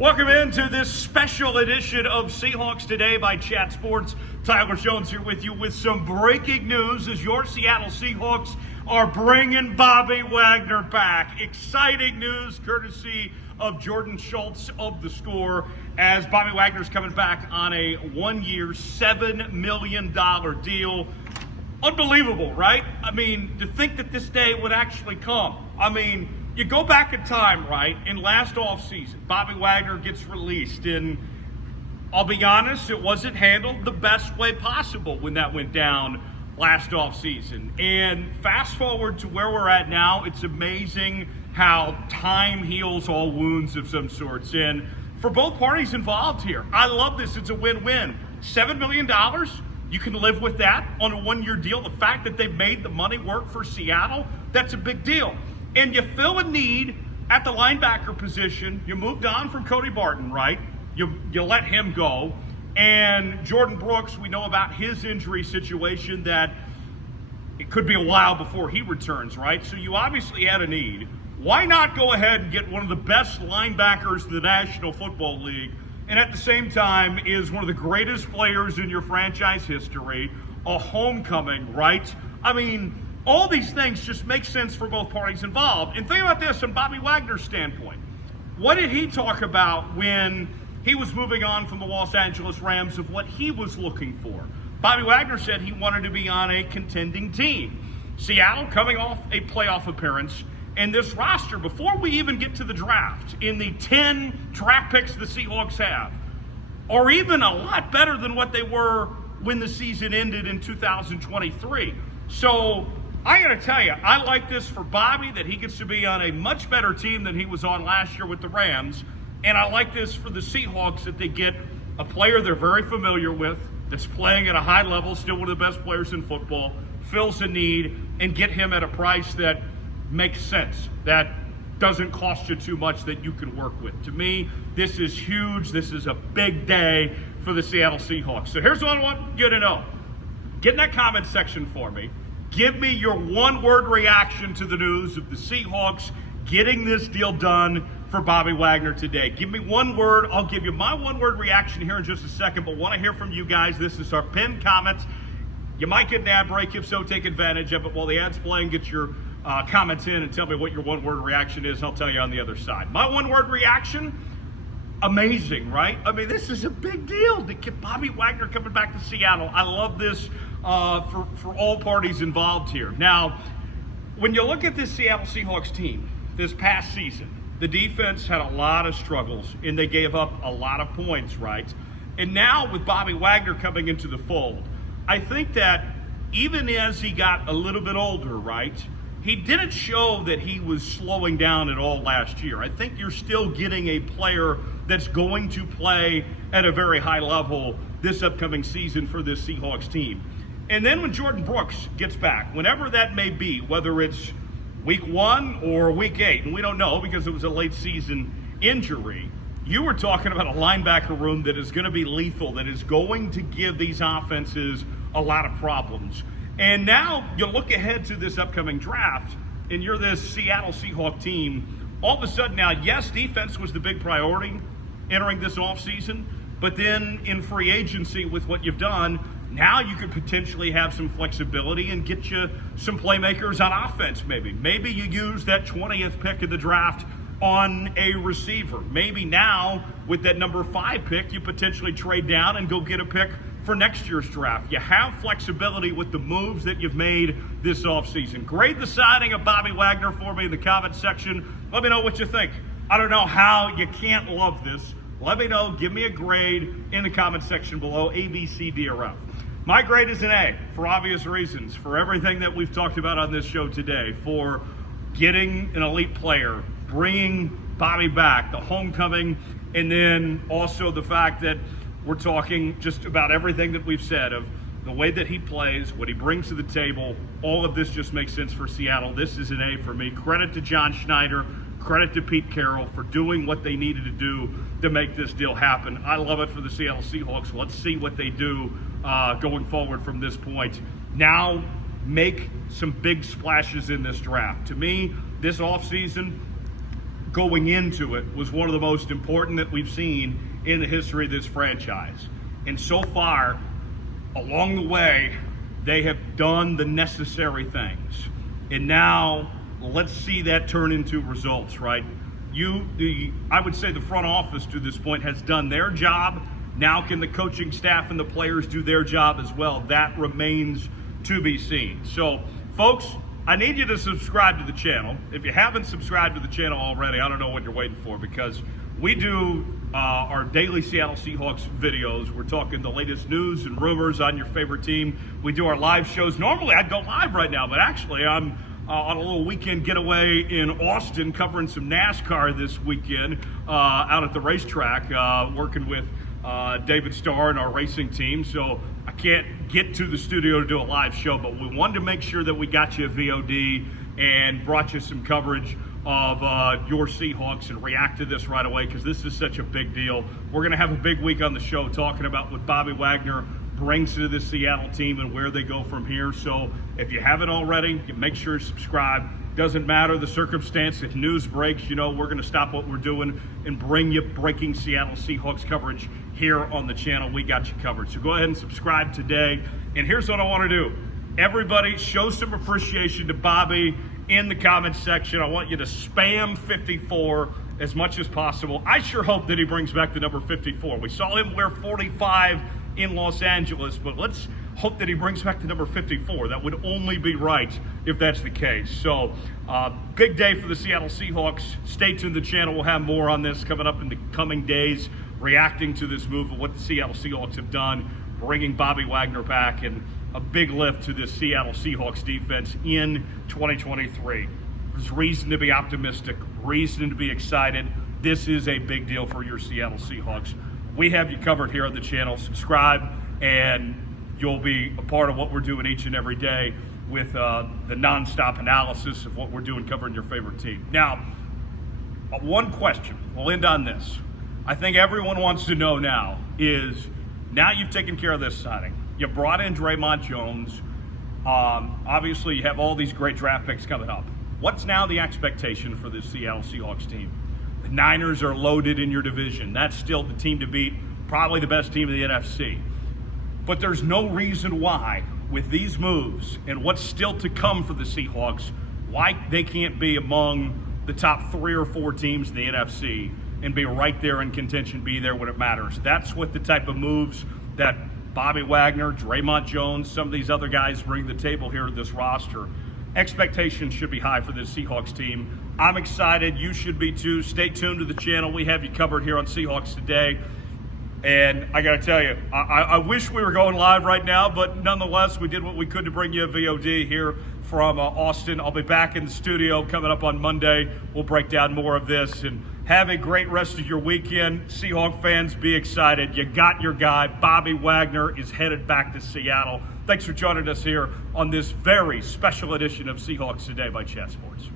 Welcome into this special edition of Seahawks Today by Chat Sports. Tyler Jones here with you with some breaking news as your Seattle Seahawks are bringing Bobby Wagner back. Exciting news courtesy of Jordan Schultz of The Score as Bobby Wagner's coming back on a one-year, $7 million deal. Unbelievable, right? I mean, to think that this day would actually come. I mean, you go back in time, right? In last offseason, Bobby Wagner gets released, and I'll be honest, it wasn't handled the best way possible when that went down last offseason. And fast forward to where we're at now, it's amazing how time heals all wounds of some sorts. And for both parties involved here, I love this. It's a win-win. $7 million, you can live with that on a one-year deal. The fact that they made the money work for Seattle, that's a big deal. And you fill a need at the linebacker position. You moved on from Cody Barton, right? You let him go. And Jordan Brooks, we know about his injury situation that it could be a while before he returns, right? So you obviously had a need. Why not go ahead and get one of the best linebackers in the National Football League, and at the same time is one of the greatest players in your franchise history, a homecoming, right? I mean, all these things just make sense for both parties involved. And think about this from Bobby Wagner's standpoint. What did he talk about when he was moving on from the Los Angeles Rams of what he was looking for? Bobby Wagner said he wanted to be on a contending team. Seattle coming off a playoff appearance, and this roster, before we even get to the draft, in the 10 draft picks the Seahawks have, are even a lot better than what they were when the season ended in 2023. So I got to tell you, I like this for Bobby, that he gets to be on a much better team than he was on last year with the Rams. And I like this for the Seahawks, that they get a player they're very familiar with, that's playing at a high level, still one of the best players in football, fills a need, and get him at a price that makes sense, that doesn't cost you too much, that you can work with. To me, this is huge. This is a big day for the Seattle Seahawks. So here's what I want you to know. Get in that comment section for me. Give me your one-word reaction to the news of the Seahawks getting this deal done for Bobby Wagner today. Give me one word. I'll give you my one-word reaction here in just a second, but want to hear from you guys. This is our pinned comments. You might get an ad break. If so, take advantage of it. While the ad's playing, get your comments in and tell me what your one-word reaction is. I'll tell you on the other side. My one-word reaction, amazing, right? I mean, this is a big deal to get Bobby Wagner coming back to Seattle. I love this for all parties involved here. Now, when you look at this Seattle Seahawks team this past season, the defense had a lot of struggles, and they gave up a lot of points, right? And now with Bobby Wagner coming into the fold, I think that even as he got a little bit older, right, he didn't show that he was slowing down at all last year. I think you're still getting a player that's going to play at a very high level this upcoming season for this Seahawks team. And then when Jordan Brooks gets back, whenever that may be, whether it's week 1 or week 8, and we don't know because it was a late season injury, you were talking about a linebacker room that is going to be lethal, that is going to give these offenses a lot of problems. And now you look ahead to this upcoming draft, and you're this Seattle Seahawks team. All of a sudden now, yes, defense was the big priority entering this offseason, but then in free agency with what you've done, now you could potentially have some flexibility and get you some playmakers on offense maybe. Maybe you use that 20th pick of the draft on a receiver. Maybe now with that number 5 pick, you potentially trade down and go get a pick for next year's draft. You have flexibility with the moves that you've made this offseason. Grade the signing of Bobby Wagner for me in the comment section. Let me know what you think. I don't know how you can't love this. Let me know. Give me a grade in the comment section below, A, B, C, D, or F. My grade is an A for obvious reasons, for everything that we've talked about on this show today, for getting an elite player, bringing Bobby back, the homecoming, and then also the fact that we're talking just about everything that we've said of the way that he plays, what he brings to the table. All of this just makes sense for Seattle. This is an A for me. Credit to John Schneider. Credit to Pete Carroll for doing what they needed to do to make this deal happen. I love it for the Seattle Seahawks. Let's see what they do going forward from this point. Now, make some big splashes in this draft. To me, this offseason, going into it was one of the most important that we've seen in the history of this franchise. And so far, along the way, they have done the necessary things. And now, let's see that turn into results, right? I would say the front office to this point has done their job. Now can the coaching staff and the players do their job as well? That remains to be seen. So, folks, I need you to subscribe to the channel. If you haven't subscribed to the channel already, I don't know what you're waiting for, because we do our daily Seattle Seahawks videos. We're talking the latest news and rumors on your favorite team. We do our live shows. Normally, I'd go live right now, but actually, I'm on a little weekend getaway in Austin covering some NASCAR this weekend out at the racetrack, working with David Starr and our racing team. So I can't get to the studio to do a live show, but we wanted to make sure that we got you a VOD and brought you some coverage of your Seahawks and react to this right away, because this is such a big deal. We're going to have a big week on the show talking about what Bobby Wagner brings to the Seattle team and where they go from here. So if you haven't already, make sure to subscribe. Doesn't matter the circumstance. If news breaks, we're going to stop what we're doing and bring you breaking Seattle Seahawks coverage here on the channel. We got you covered. So go ahead and subscribe today. And here's what I want to do. Everybody, show some appreciation to Bobby in the comments section. I want you to spam 54 as much as possible. I sure hope that he brings back the number 54. We saw him wear 45 in Los Angeles, but let's hope that he brings back the number 54. That would only be right if that's the case. So, big day for the Seattle Seahawks. Stay tuned to the channel. We'll have more on this coming up in the coming days, reacting to this move of what the Seattle Seahawks have done, bringing Bobby Wagner back, and a big lift to this Seattle Seahawks defense in 2023. There's reason to be optimistic, reason to be excited. This is a big deal for your Seattle Seahawks. We have you covered here on the channel. Subscribe, and you'll be a part of what we're doing each and every day with the nonstop analysis of what we're doing covering your favorite team. Now, one question. We'll end on this. I think everyone wants to know now is, now you've taken care of this signing. You brought in Draymond Jones. Obviously, you have all these great draft picks coming up. What's now the expectation for this Seattle Seahawks team? The Niners are loaded in your division. That's still the team to beat, probably the best team in the NFC. But there's no reason why, with these moves and what's still to come for the Seahawks, why they can't be among the top 3 or 4 teams in the NFC and be right there in contention, be there when it matters. That's what the type of moves that Bobby Wagner, Draymond Jones, some of these other guys bring to the table here to this roster. Expectations should be high for this Seahawks team. I'm excited. You should be too. Stay tuned to the channel. We have you covered here on Seahawks Today. And I got to tell you, I wish we were going live right now, but nonetheless, we did what we could to bring you a VOD here from Austin. I'll be back in the studio coming up on Monday. We'll break down more of this, and have a great rest of your weekend. Seahawk fans, be excited. You got your guy. Bobby Wagner is headed back to Seattle. Thanks for joining us here on this very special edition of Seahawks Today by Chat Sports.